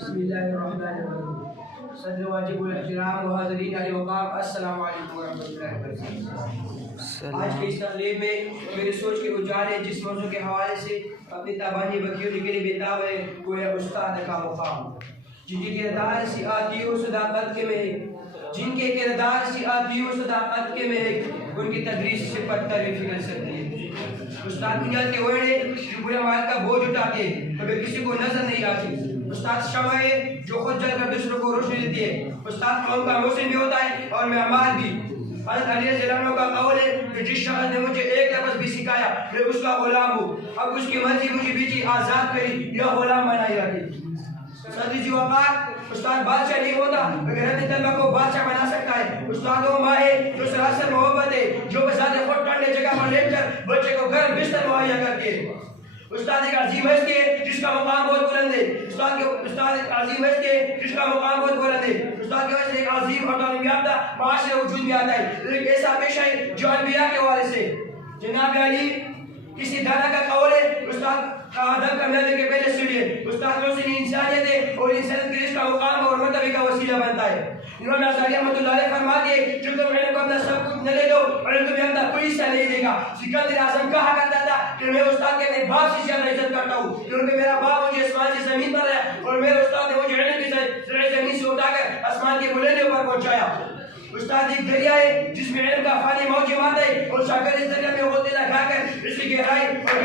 بسم الله الرحمن الرحيم. صدر واجب الاحترام وحاضرین علی وقام، السلام علیکم ورحمۃ اللہ وبرکاتہ۔ آج کی اس تقریب میں میری سوچ کے اجالے جس موضوع کے حوالے سے اپنی تابانی بکیوں کے لیے بےتاب ہے وہ ہے استاد کا مقام، جن کے کردار سے آتی و صداقت کے میں جن کے کردار سے آتی و صداقت کے میں ان کی تدریس سے پتہ بھی فکر سکتی ہے۔ استاد بنیاد کے وڑے جو پورے مال کا بوجھ اٹھاتے ہیں کبھی کسی کو نظر نہیں آتی۔ استاد شمع ہے جو خود جل کر دوسروں کو روشنی دیتی ہے۔ استاد قوم کا محسن بھی ہوتا ہے اور معمار بھی۔ حضرت علی رضی اللہ عنہ کا قول ہے کہ جس شخص نے مجھے ایک لفظ بھی سکھایا میں اس کا غلام ہوں، اب اس کی مرضی مجھے بیچی آزاد کری یا غلام بنائی رکھی۔ صدر جی وقار استاد بادشاہ نہیں ہوتا مگر اپنے طلبہ کو بادشاہ بنا سکتا ہے۔ استاد وہ ماں ہے جو سراسر محبت ہے، جو بذات خود ٹھنڈے جگہ پر لے کر بچے کو گرم بستر مہیا کرتی ہے۔ استاد ایک عظیم ہستی ہے جس کا مقام بہت بلند ہے۔ استاد ایک عظیم ہستی ہے جس کا مقام بہت بلند ہے۔ استاد کی وجہ سے ایک عظیم اور تعلیم یافتہ معاشرے وجود میں آتا ہے۔ ایک ایسا پیشہ ہے جو انبیاء کے وارث ہے۔ جناب علی کسی دانا کا قول ہے استاد کا ادب کامیابی کے پہلے سیڑھی ہے۔ استاد محسن انسانیت ہے اور انسانیت کے اس کا مقام اور مرتبے کا وسیلہ بنتا ہے۔ امام غزالی رحمۃ اللہ علیہ فرماتے ہیں جو تم علم کو اپنا سب کچھ نہ لے دو علم تمہیں اپنا کوئی حصہ نہیں دے گا۔ سکندر اعظم کہا کرتا تھا کہ میں استاد کے اپنے باپ سے زیادہ عزت کرتا ہوں کیونکہ میرا باپ مجھے آسمان سے زمین پر ہے اور میرے استاد نے مجھے علم کی زمین سے اٹھا کر آسمان کی بلندیوں پر پہنچایا۔ استاد ایک دریا ہے جس میں علم کا فانی موج آتا ہے اور شاگرد اس دریا میں غوطے لگا کر اس کی گہرائی اور